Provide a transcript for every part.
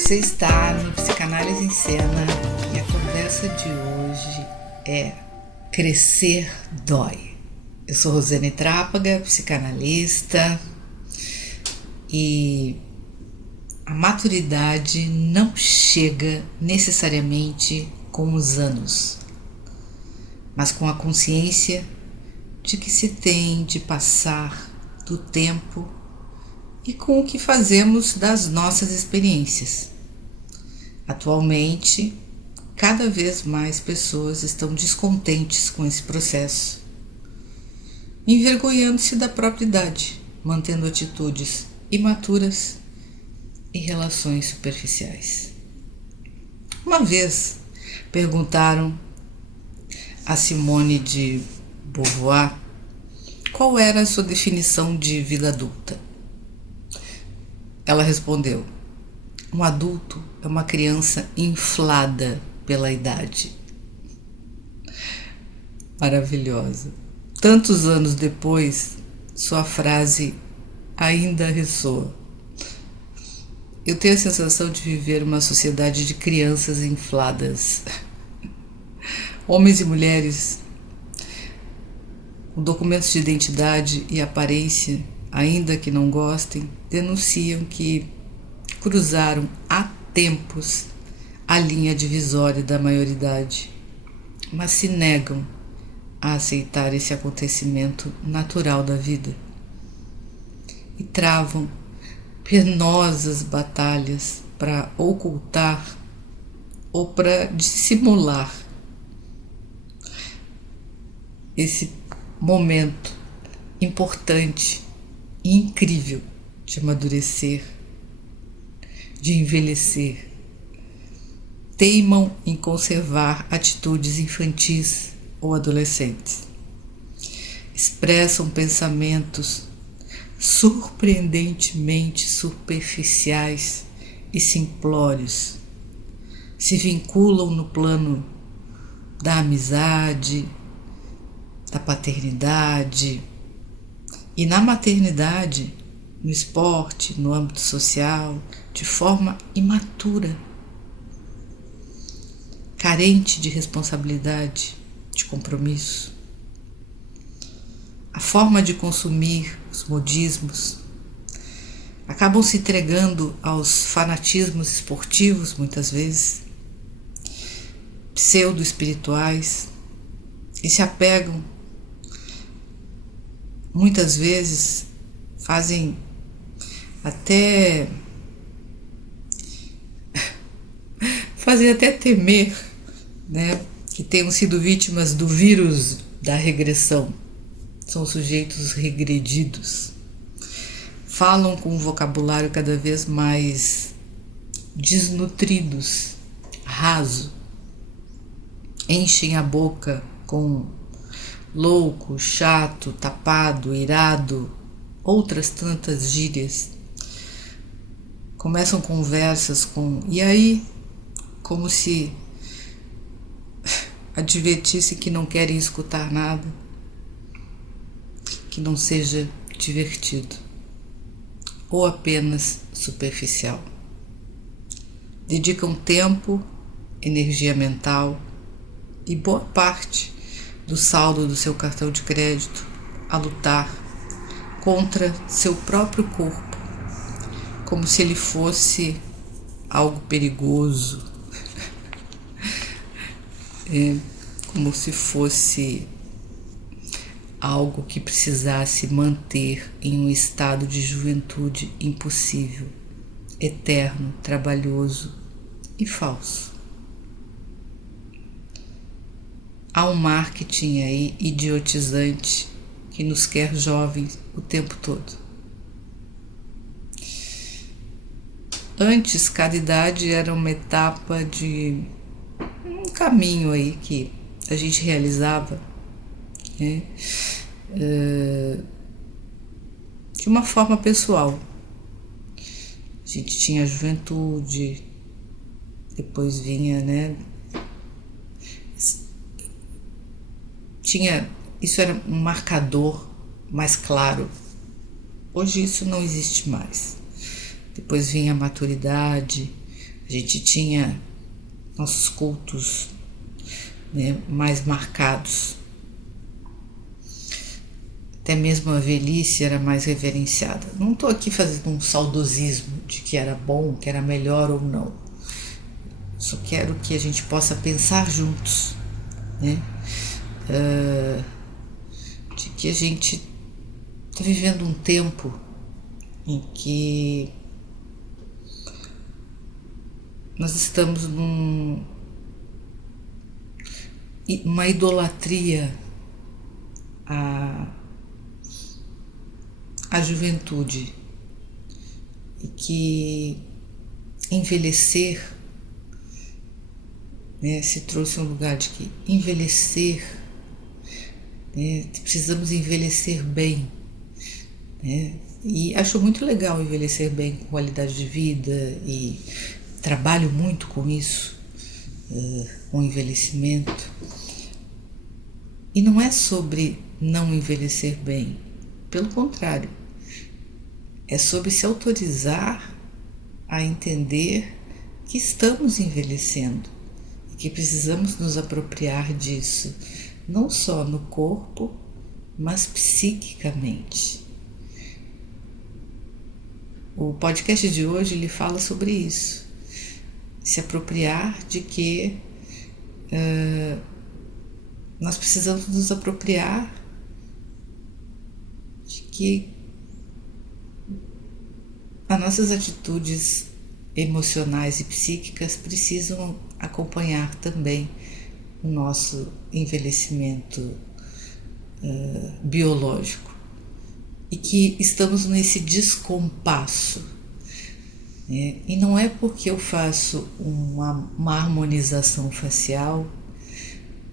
Você está no Psicanálise em Cena e a conversa de hoje é Crescer Dói. Eu sou Rosane Trápaga, psicanalista, e a maturidade não chega necessariamente com os anos, mas com a consciência de que se tem de passar do tempo e com o que fazemos das nossas experiências. Atualmente, cada vez mais pessoas estão descontentes com esse processo, envergonhando-se da própria idade, mantendo atitudes imaturas e relações superficiais. Uma vez perguntaram a Simone de Beauvoir qual era a sua definição de vida adulta. Ela respondeu: um adulto é uma criança inflada pela idade. Maravilhosa. Tantos anos depois, sua frase ainda ressoa. Eu tenho a sensação de viver uma sociedade de crianças infladas. Homens e mulheres com documentos de identidade e aparência, ainda que não gostem, denunciam que cruzaram há tempos a linha divisória da maioridade, mas se negam a aceitar esse acontecimento natural da vida e travam penosas batalhas para ocultar ou para dissimular esse momento importante e incrível de amadurecer, de envelhecer. Teimam em conservar atitudes infantis ou adolescentes. Expressam pensamentos surpreendentemente superficiais e simplórios. Se vinculam no plano da amizade, da paternidade e na maternidade, no esporte, no âmbito social, de forma imatura, carente de responsabilidade, de compromisso. A forma de consumir, os modismos, acabam se entregando aos fanatismos esportivos, muitas vezes, pseudo-espirituais, e se apegam, muitas vezes, fazem até temer, né, que tenham sido vítimas do vírus da regressão. São sujeitos regredidos. Falam com um vocabulário cada vez mais desnutridos, raso. Enchem a boca com louco, chato, tapado, irado, outras tantas gírias. Começam conversas com "e aí?", como se advertisse que não querem escutar nada, que não seja divertido ou apenas superficial. Dedicam tempo, energia mental e boa parte do saldo do seu cartão de crédito a lutar contra seu próprio corpo, como se ele fosse algo perigoso, como se fosse algo que precisasse manter em um estado de juventude impossível, eterno, trabalhoso e falso. Há um marketing aí idiotizante que nos quer jovens o tempo todo. Antes, cada idade era uma etapa de um caminho aí que a gente realizava, né, de uma forma pessoal. A gente tinha a juventude, depois vinha, né, isso era um marcador mais claro. Hoje isso não existe mais. Depois vinha a maturidade, A gente tinha nossos cultos, né, mais marcados. Até mesmo a velhice era mais reverenciada. Não estou aqui fazendo um saudosismo de que era bom, que era melhor ou não. Só quero que a gente possa pensar juntos, né? De que a gente está vivendo um tempo em que nós estamos numa idolatria à juventude, e que envelhecer, né, se trouxe um lugar de que envelhecer, né, precisamos envelhecer bem, né, e acho muito legal envelhecer bem, com qualidade de vida, e trabalho muito com isso, com envelhecimento. E não é sobre não envelhecer bem, pelo contrário, é sobre se autorizar a entender que estamos envelhecendo e que precisamos nos apropriar disso, não só no corpo, mas psiquicamente. O podcast de hoje ele fala sobre isso, se apropriar de que nós precisamos nos apropriar de que as nossas atitudes emocionais e psíquicas precisam acompanhar também o nosso envelhecimento biológico, e que estamos nesse descompasso, né? E não é porque eu faço uma harmonização facial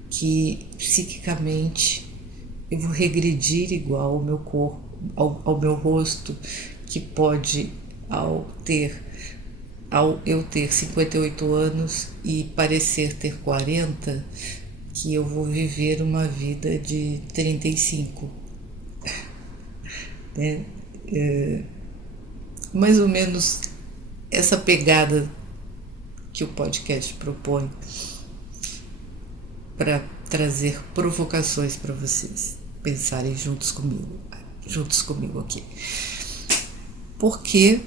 que psiquicamente eu vou regredir igual ao meu corpo, ao meu rosto, que pode, ao eu ter 58 anos e parecer ter 40, que eu vou viver uma vida de 35. Né? Mais ou menos essa pegada que o podcast propõe, para trazer provocações para vocês pensarem juntos comigo aqui. Porque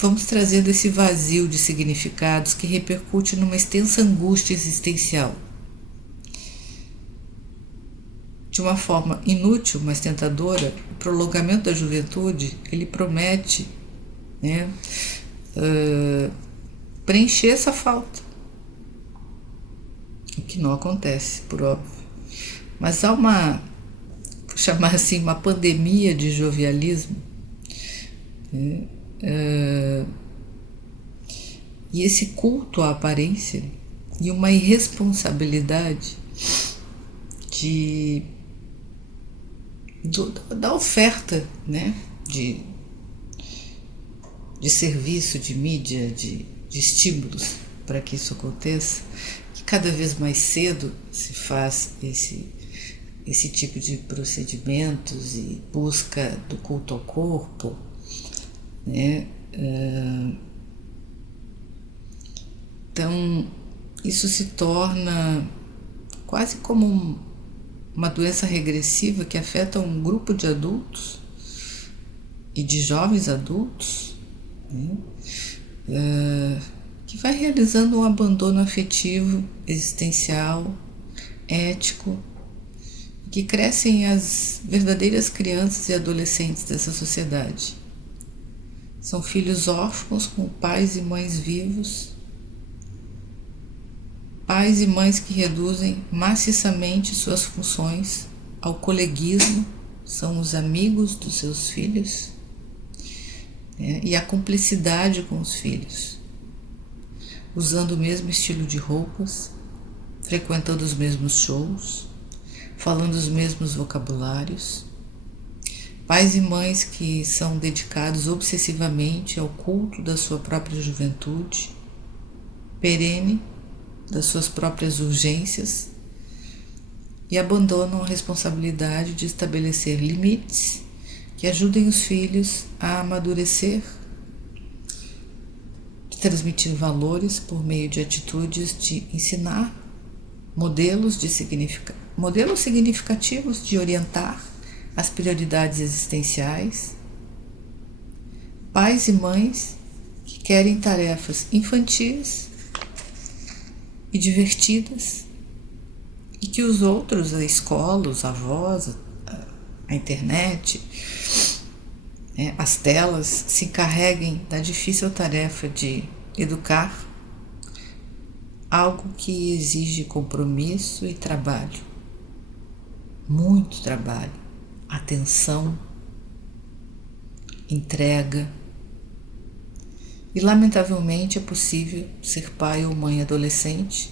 vamos trazendo esse vazio de significados que repercute numa extensa angústia existencial. De uma forma inútil, mas tentadora, o prolongamento da juventude, ele promete, né, preencher essa falta. O que não acontece, por óbvio. Mas há vou chamar assim, uma pandemia de jovialismo, né? E esse culto à aparência e uma irresponsabilidade da oferta, né, de serviço, de mídia, de estímulos para que isso aconteça, que cada vez mais cedo se faz esse tipo de procedimentos e busca do culto ao corpo, né? Então isso se torna quase como uma doença regressiva que afeta um grupo de adultos e de jovens adultos, né? Que vai realizando um abandono afetivo, existencial, ético, que crescem as verdadeiras crianças e adolescentes dessa sociedade. São filhos órfãos com pais e mães vivos, pais e mães que reduzem maciçamente suas funções ao coleguismo, são os amigos dos seus filhos, né, e a cumplicidade com os filhos, usando o mesmo estilo de roupas, frequentando os mesmos shows, falando os mesmos vocabulários. Pais e mães que são dedicados obsessivamente ao culto da sua própria juventude, perene das suas próprias urgências, e abandonam a responsabilidade de estabelecer limites que ajudem os filhos a amadurecer, transmitir valores por meio de atitudes de ensinar, modelos significativos de orientar as prioridades existenciais, pais e mães que querem tarefas infantis e divertidas e que os outros, a escola, os avós, a internet, as telas, se encarreguem da difícil tarefa de educar, algo que exige compromisso e trabalho, muito trabalho, atenção, entrega. E lamentavelmente é possível ser pai ou mãe adolescente,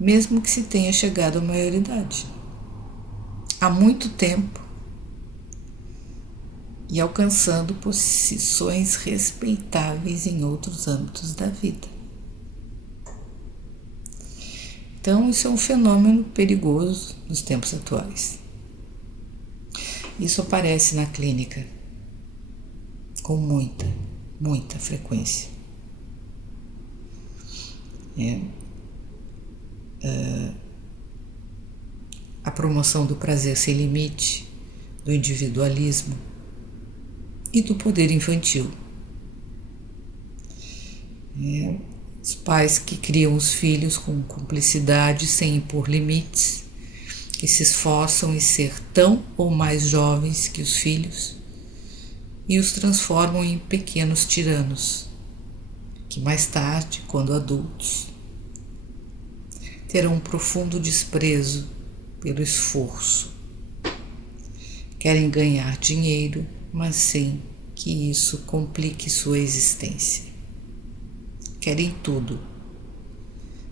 mesmo que se tenha chegado à maioridade, há muito tempo, e alcançando posições respeitáveis em outros âmbitos da vida. Então, isso é um fenômeno perigoso nos tempos atuais. Isso aparece na clínica com muita frequência. A promoção do prazer sem limite, do individualismo e do poder infantil. Os pais que criam os filhos com cumplicidade sem impor limites, que se esforçam em ser tão ou mais jovens que os filhos e os transformam em pequenos tiranos, que mais tarde, quando adultos, terão um profundo desprezo pelo esforço. Querem ganhar dinheiro, mas sem que isso complique sua existência. Querem tudo,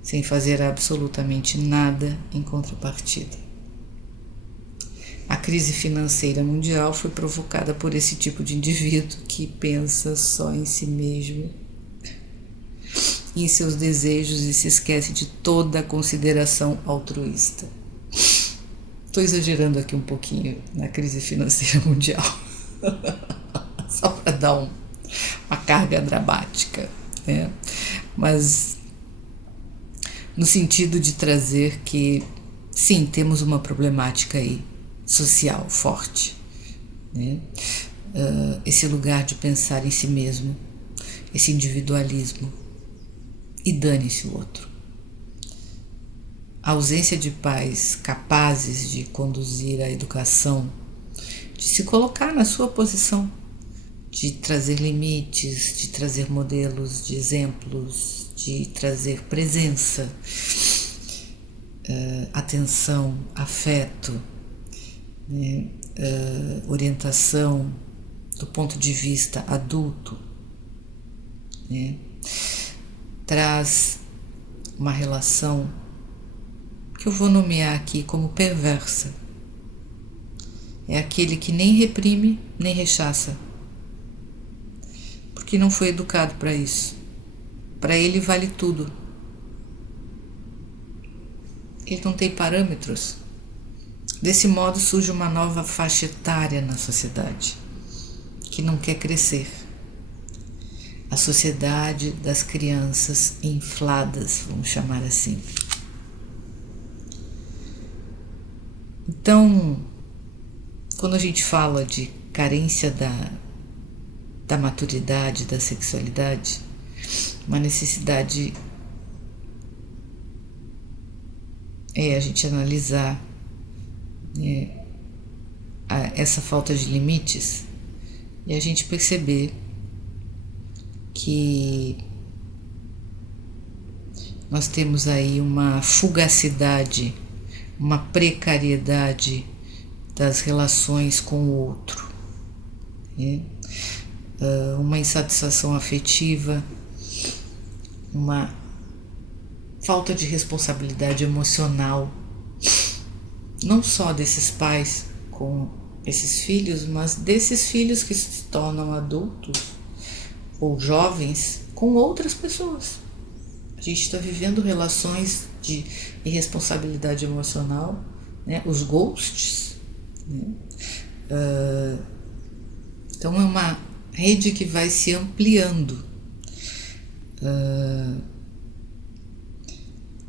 sem fazer absolutamente nada em contrapartida. A crise financeira mundial foi provocada por esse tipo de indivíduo que pensa só em si mesmo, em seus desejos e se esquece de toda a consideração altruísta. Estou exagerando aqui um pouquinho na crise financeira mundial, só para dar uma carga dramática, né? Mas no sentido de trazer que, sim, temos uma problemática aí, social, forte, né? Esse lugar de pensar em si mesmo, esse individualismo, e dane-se o outro. A ausência de pais capazes de conduzir a educação, de se colocar na sua posição, de trazer limites, de trazer modelos, de exemplos, de trazer presença, atenção, afeto, né? Orientação do ponto de vista adulto, né? Traz uma relação que eu vou nomear aqui como perversa. É aquele que nem reprime, nem rechaça, porque não foi educado para isso. Para ele vale tudo. Ele não tem parâmetros. Desse modo surge uma nova faixa etária na sociedade, que não quer crescer. A sociedade das crianças infladas, vamos chamar assim. Então, quando a gente fala de carência da maturidade, da sexualidade, uma necessidade é a gente analisar essa falta de limites e a gente perceber que nós temos aí uma fugacidade, uma precariedade das relações com o outro, né? Uma insatisfação afetiva, uma falta de responsabilidade emocional, não só desses pais com esses filhos, mas desses filhos que se tornam adultos ou jovens com outras pessoas. A gente está vivendo relações de irresponsabilidade emocional, né? Os ghosts, né? Então é uma rede que vai se ampliando.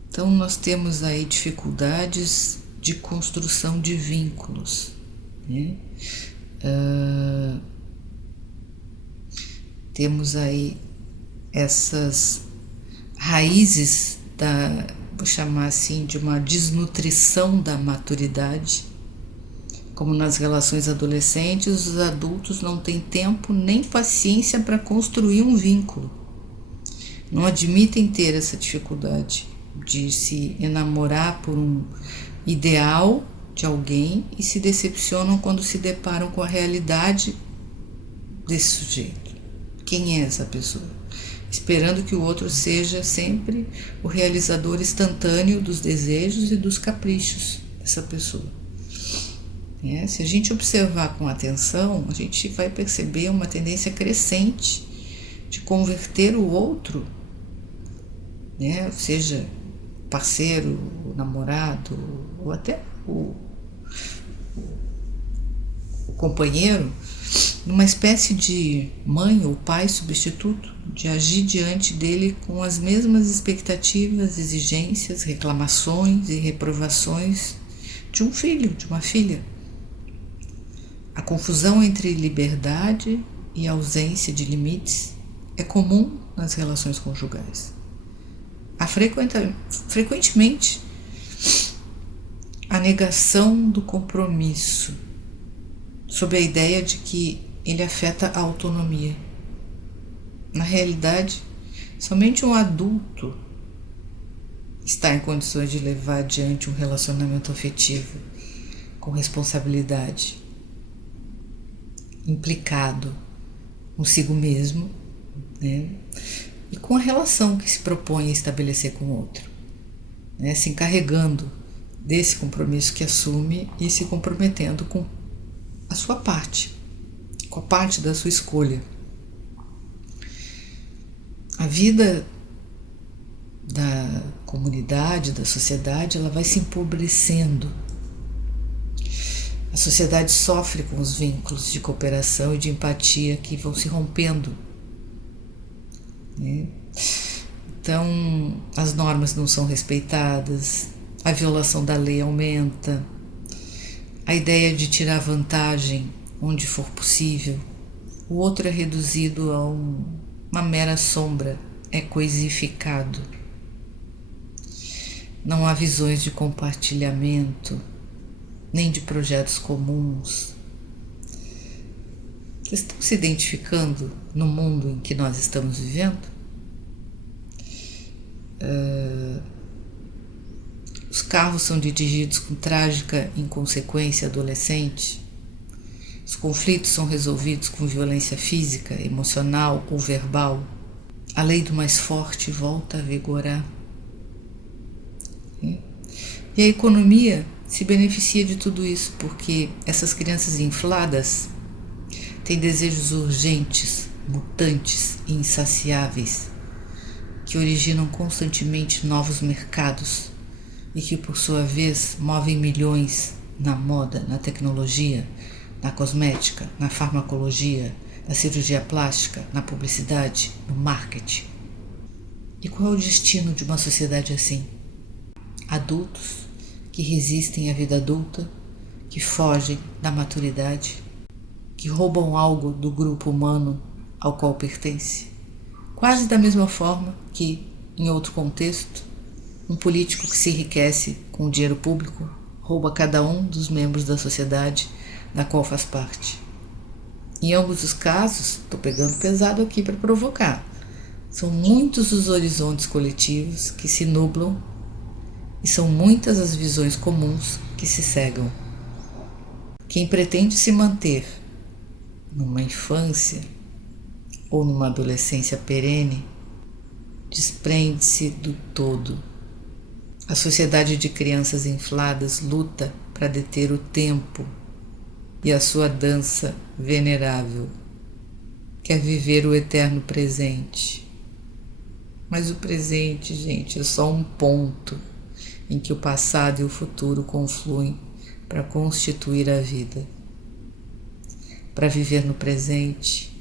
Então nós temos aí dificuldades de construção de vínculos, né? Temos aí essas raízes vou chamar assim, de uma desnutrição da maturidade. Como nas relações adolescentes, os adultos não têm tempo nem paciência para construir um vínculo. Não admitem ter essa dificuldade de se enamorar por um ideal de alguém e se decepcionam quando se deparam com a realidade desse sujeito. Quem é essa pessoa? Esperando que o outro seja sempre o realizador instantâneo dos desejos e dos caprichos dessa pessoa. Se a gente observar com atenção, a gente vai perceber uma tendência crescente de converter o outro, seja parceiro, namorado ou até o companheiro, numa espécie de mãe ou pai substituto, de agir diante dele com as mesmas expectativas, exigências, reclamações e reprovações de um filho, de uma filha. A confusão entre liberdade e ausência de limites é comum nas relações conjugais. Há frequentemente a negação do compromisso, sob a ideia de que ele afeta a autonomia. Na realidade, somente um adulto está em condições de levar adiante um relacionamento afetivo com responsabilidade, implicado consigo mesmo, e com a relação que se propõe a estabelecer com o outro, se encarregando desse compromisso que assume e se comprometendo com a sua parte, com a parte da sua escolha. A vida da comunidade, da sociedade, ela vai se empobrecendo. A sociedade sofre com os vínculos de cooperação e de empatia que vão se rompendo. Então, as normas não são respeitadas, a violação da lei aumenta, a ideia de tirar vantagem onde for possível, o outro é reduzido a uma mera sombra, é coisificado. Não há visões de compartilhamento, nem de projetos comuns. Vocês estão se identificando no mundo em que nós estamos vivendo? Os carros são dirigidos com trágica inconsequência adolescente. Os conflitos são resolvidos com violência física, emocional ou verbal. A lei do mais forte volta a vigorar. E a economia se beneficia de tudo isso, porque essas crianças infladas têm desejos urgentes, mutantes e insaciáveis, que originam constantemente novos mercados e que, por sua vez, movem milhões na moda, na tecnologia, na cosmética, na farmacologia, na cirurgia plástica, na publicidade, no marketing. E qual é o destino de uma sociedade assim? Adultos que resistem à vida adulta, que fogem da maturidade, que roubam algo do grupo humano ao qual pertence, quase da mesma forma que, em outro contexto, um político que se enriquece com o dinheiro público rouba cada um dos membros da sociedade da qual faz parte. Em ambos os casos, estou pegando pesado aqui para provocar, são muitos os horizontes coletivos que se nublam e são muitas as visões comuns que se cegam. Quem pretende se manter numa infância ou numa adolescência perene desprende-se do todo. A sociedade de crianças infladas luta para deter o tempo e a sua dança venerável. Quer viver o eterno presente. Mas o presente, gente, é só um ponto em que o passado e o futuro confluem para constituir a vida. Para viver no presente,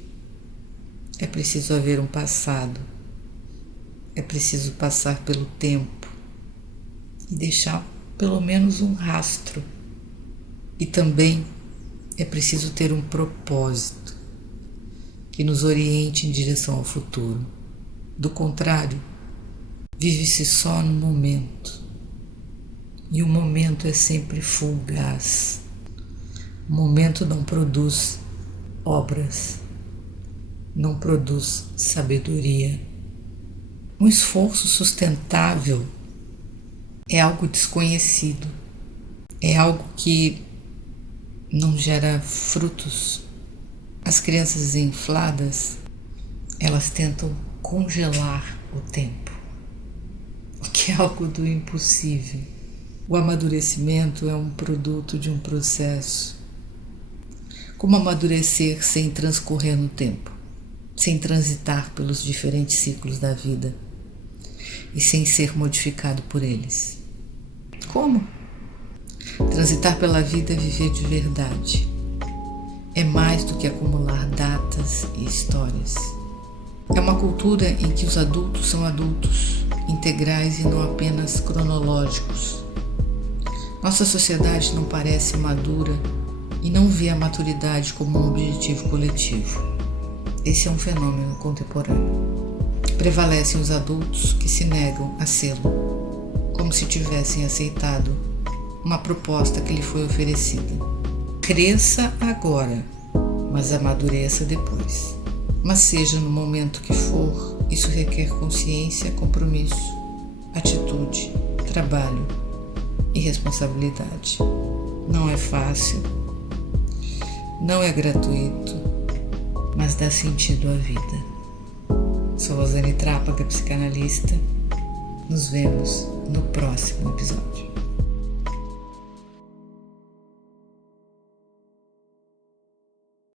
é preciso haver um passado é preciso passar pelo tempo e deixar pelo menos um rastro. E também é preciso ter um propósito que nos oriente em direção ao futuro. Do contrário, vive-se só no momento. E o momento é sempre fugaz. O momento não produz obras, não produz sabedoria. Um esforço sustentável é algo desconhecido, é algo que não gera frutos. As crianças infladas, elas tentam congelar o tempo, o que é algo do impossível. O amadurecimento é um produto de um processo. Como amadurecer sem transcorrer no tempo, sem transitar pelos diferentes ciclos da vida e sem ser modificado por eles? Como? Transitar pela vida é viver de verdade. É mais do que acumular datas e histórias. É uma cultura em que os adultos são adultos, integrais e não apenas cronológicos. Nossa sociedade não parece madura e não vê a maturidade como um objetivo coletivo. Esse é um fenômeno contemporâneo. Prevalecem os adultos que se negam a sê-lo, como se tivessem aceitado uma proposta que lhe foi oferecida. Cresça agora, mas amadureça depois. Mas seja no momento que for, isso requer consciência, compromisso, atitude, trabalho e responsabilidade. Não é fácil, não é gratuito, mas dá sentido à vida. Sou Rosane Trápaga, psicanalista. Nos vemos no próximo episódio.